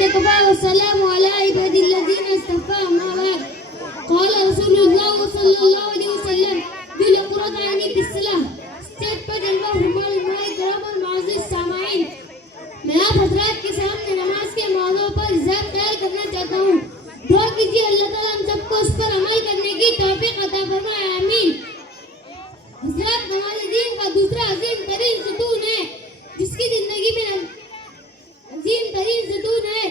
وكفى والسلام على عباد الذين اصطفى أما بعد قال رسول الله صلى الله عليه وسلم دل قرۃ عینی کی اصطلاح اسٹیج پر جلوہ فرمائے علماء کرام اور معزز سامعین، میں آپ حضرات کے سامنے نماز کے موضوع پر اظہار خیال کرنا چاہتا ہوں۔ دعا کیجیے اللہ تعالیٰ ہم سب کو اس پر عمل کرنے کی توفیق عطا فرمائے، آمین۔ حضرات، نماز دین کا دوسرا عظیم ترین ستون ہے جس کی زندگی میں عظیم ترین ستون ہے۔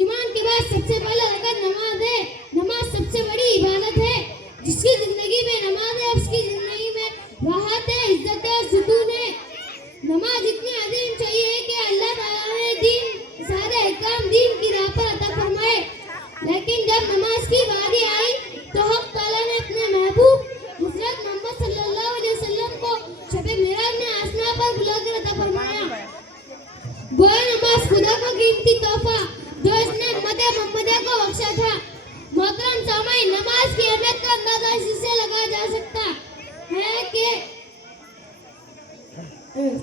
ایمان کے بعد سب سے پہلا رکعت نماز ہے۔ نماز سب سے بڑی عبادت ہے۔ جس کی زندگی میں نماز ہے اس کی زندگی میں راحت ہے، عزت ہے، سکون ہے۔ نماز اتنی عظیم چاہیے کہ اللہ تعالیٰ نے سارے احکام دین کی راہ پر عطا فرمائے، لیکن جب نماز کی باری آئی تو حق تعالیٰ نے اپنے محبوب حضرت محمد صلی اللہ علیہ وسلم کو شب معراج میں آسمان پر بلا کر عطا فرمایا۔ گویا نماز خدا کا قیمتی تحفہ جو اس نے امت محمدیہ کو بخشا تھا۔ محترم سامعین، نماز کی اہمیت کا اندازہ اسی سے لگایا جا سکتا ہے کہ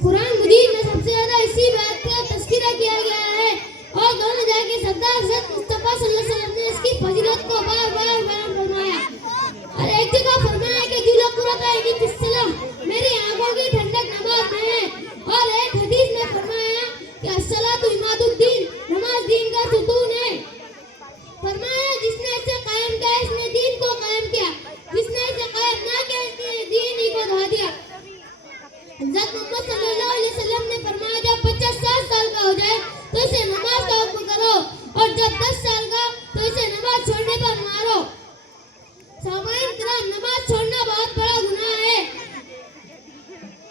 قرآن مجید میں سب سے زیادہ اسی بات کا تذکرہ کیا گیا ہے اور دونوں جگہ کے سردار حضرت مصطفیٰ صلی اللہ علیہ وسلم نے اس کی فضیلت کو بار بار بیان فرمایا۔ اور ایک جگہ فرمایا کہ دل قرۃ عینی کی اصطلاح میری آنکھوں کی ٹھنڈک نماز میں ہے، اور ایک حدیث میں فرمایا کہ الصلاۃ عماد الدین، نماز دین کا ستون ہے۔ فرمایا جس نے اسے قائم کیا اس نے دین کو قائم کیا، جس نے اسے قائم نہ کیا اس نے دین ہی کو دھا دیا۔ حضرت محمد صلی اللہ علیہ وسلم نے فرمایا جب بچہ 7 سال کا ہو جائے تو اسے نماز کا حکم کرو، اور جب 10 سال کا تو اسے نماز چھوڑنے پر مارو۔ سامعین کرام، نماز چھوڑنا بہت بڑا گناہ ہے۔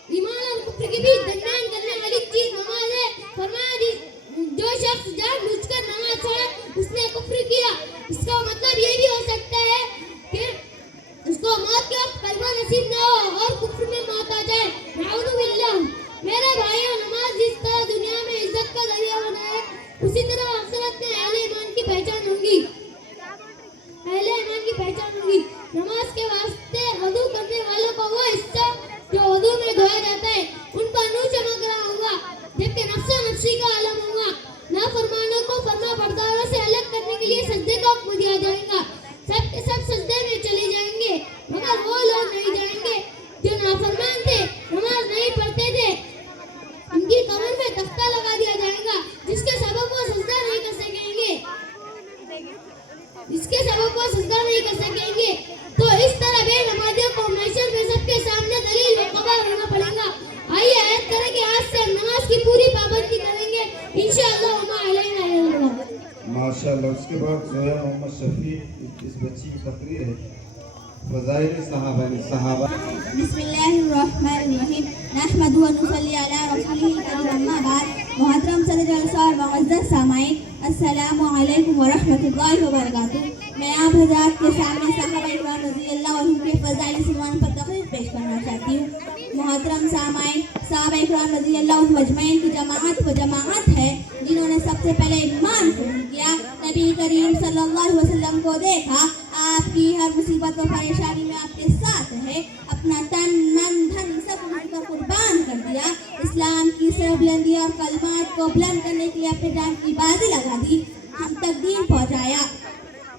ایمان اور کفر کے بیچ درمیان کرنے والی چیز نماز ہے۔ فرمایا جو شخص جان بوجھ کر نماز چھوڑے اس نے کفر کیا۔ اس کا مطلب یہ بھی ہو سکتا ہے کہ اس کو موت کے وقت کلمہ نصیب نہ ہو اور کفر میں موت آ جائے، نعوذ باللہ۔ میرے بھائیوں، نماز جس طرح دنیا میں عزت کا ذریعہ بنا ہے اسی طرح آخرت میں اہل ایمان کی پہچان ہوگی۔ اہل ایمان کی پہچان ہوگی۔ نماز کے واسطے وضو کرنے والوں کو وہ حصہ جو وضو میں دھویا جاتا ہے ان پر نور چمک رہا ہوگا، جبکہ نفس و نفسی کا عالم ہوگا۔ نافرمانوں کو فرما برداروں سے الگ کرنے کے لیے سجدے کا حکم دیا جائے گا۔ سب کے سب سجدے میں چلے جائیں گے، مگر وہ لوگ نہیں جائیں گے جو نافرمان تھے، نماز نہیں پڑھتے تھے۔ ان کی کمر میں تختہ لگا دیا جائے گا جس کے سبب وہ سجدہ نہیں کر سکیں گے، تو اس طرح بے نمازیوں کو محشر میں سب کے سامنے دلیل و قبر ہونا پڑے گا۔ آئیے عہد کریں کہ آج سے ہم نماز کی پوری پابندی کریں گے انشاءاللہ وما علینا الا البلاغ۔ ماشاءاللہ۔ اس کے بعد زویا محمد شفیع اس بچی کی تقریر ہے، فضائل صحابہ۔ بسم اللہ الرحمن الرحیم، نحمد و نصلی علی رسولہ الکریم، اما بعد۔ محترم صدر جلسہ اور معزز سامعین، السلام علیکم ورحمۃ اللہ وبرکاتہ۔ میں آپ حضرات کے سامنے صحابہ اکرام رضی اللہ عنہم کے فضائل ایمان پر تقریر پیش کرنا چاہتی ہوں۔ محترم سامعین، صحابہ اکرام رضی اللہ عنہم اجمعین کی جماعت وہ جماعت ہے جنہوں نے سب سے پہلے ایمان قبول کیا، نبی کریم صلی اللہ علیہ وسلم کو دیکھا، آپ کی ہر مصیبت و پریشانی میں آپ کے ساتھ رہے، اپنا تن من دھن سب ان کا قربان کر دیا، اسلام کی سربلندی اور کلمات کو بلند کرنے کے لیے اپنے جان کی بازی لگا دی، ہم تک دین پہنچایا۔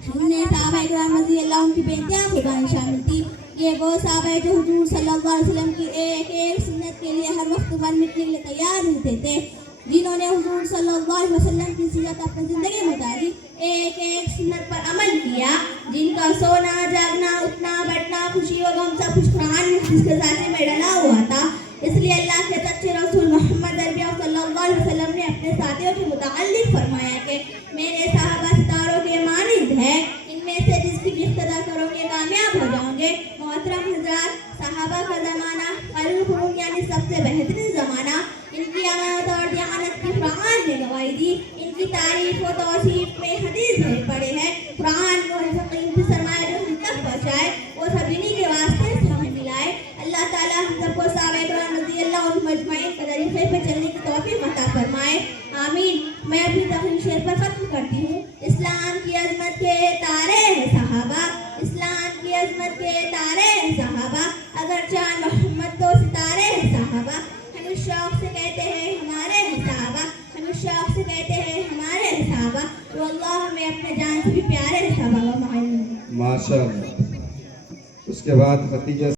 ہم نے صحابہ اکرام رضی اللہ عنہ کی بے انتہا قربانی شامل تھی۔ یہ وہ صحابہ جو حضور صلی اللہ علیہ وسلم کی ایک ایک سنت کے لیے ہر وقت مر مٹنے کے لیے تیار ہوتے تھے، جنہوں نے حضور صلی اللہ علیہ وسلم کی سیرت اپنی زندگی میں اتاری، ایک ایک سنت پر عمل کیا، جن کا سونا جاگنا اٹھنا بیٹھنا خوشی و غم سب کچھ قرآن جس کے ذاتی میں ڈلا ہوا تھا۔ اس لیے اللہ کے سچے رسول محمد عربی صلی اللہ علیہ وسلم نے اپنے ساتھیوں کے متعلق فرمایا کہ میرے صحابہ ستاروں کے مانند ہے، ان میں سے جس کی اقتدا کرو گے کامیاب ہو جاؤ گے۔ محترم حضرات، صحابہ کا زمانہ خیر القرون یعنی سب سے بہترین زمانہ، ان کی امانت اور دیانت کی قرآن نے گواہی دی، ان کی تعریف و توصیف میں حدیث بھری پڑے ہیں۔ قرآن کو قیمتی سرمایہ جو ہم تک پہنچائے وہ سب انہی کے واسطے سے ہمیں ملا ہے۔ اللہ تعالیٰ ہم سب کو صحابہ اکرام رضی اللہ عنہم اجمعین کے طریقے پہ چلنے کی توفیق عطا فرمائے، آمین۔ میں اپنی تقریر شعر پر ختم کرتی ہوں۔ اسلام کی عظمت کے تارے ہیں صحابہ، اسلام کی عظمت کے تارے ہیں صحابہ، اگر چاند محمد تو ستارے ہیں صحابہ، ہم اس شوق سے کہتے ہیں ہمارے ہیں صحابہ، ہم اس شوق سے کہتے ہیں ہمارے تو اللہ ہمیں اپنے جان سے بھی پیارے رکھا بابا ماشاء اللہ. ماشاء اللہ. اس کے بعد ختیجہ